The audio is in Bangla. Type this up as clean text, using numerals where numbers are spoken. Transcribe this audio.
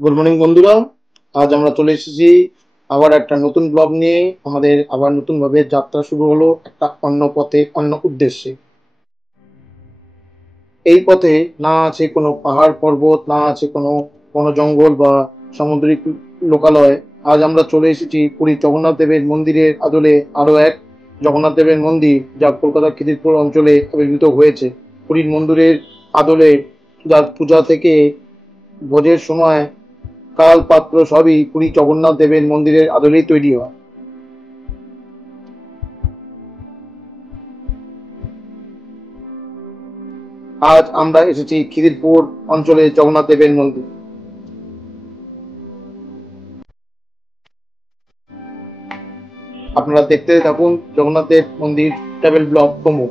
গুড মর্নিং বন্ধুরা। আজ আমরা চলে এসেছি আবার একটা নতুন ব্লগ নিয়ে। আমাদের আবার নতুন ভাবে যাত্রা শুরু হলো একটা অন্য পথে, অন্য উদ্দেশ্যে। এই পথে না আছে কোনো পাহাড় পর্বত, না আছে কোনো কোনো জঙ্গল বা সামুদ্রিক লোকালয়। আজ আমরা চলে এসেছি পুরী জগন্নাথ দেবের মন্দিরের আদলে আরো এক জগন্নাথ দেবের মন্দির, যা কলকাতার খিদিরপুর অঞ্চলে আবির্ভূত হয়েছে। পুরীর মন্দিরের আদলে যার পূজা থেকে ভোজের সময় কাল পাত্র সবই পুরী জগন্নাথ দেবের মন্দিরের আদলেই তৈরি হয়। আজ আমরা এসেছি খিদিরপুর অঞ্চলে জগন্নাথ দেবের মন্দির। আপনারা দেখতে থাকুন জগন্নাথ দেব মন্দির ট্রাভেল ব্লগ প্রমুখ।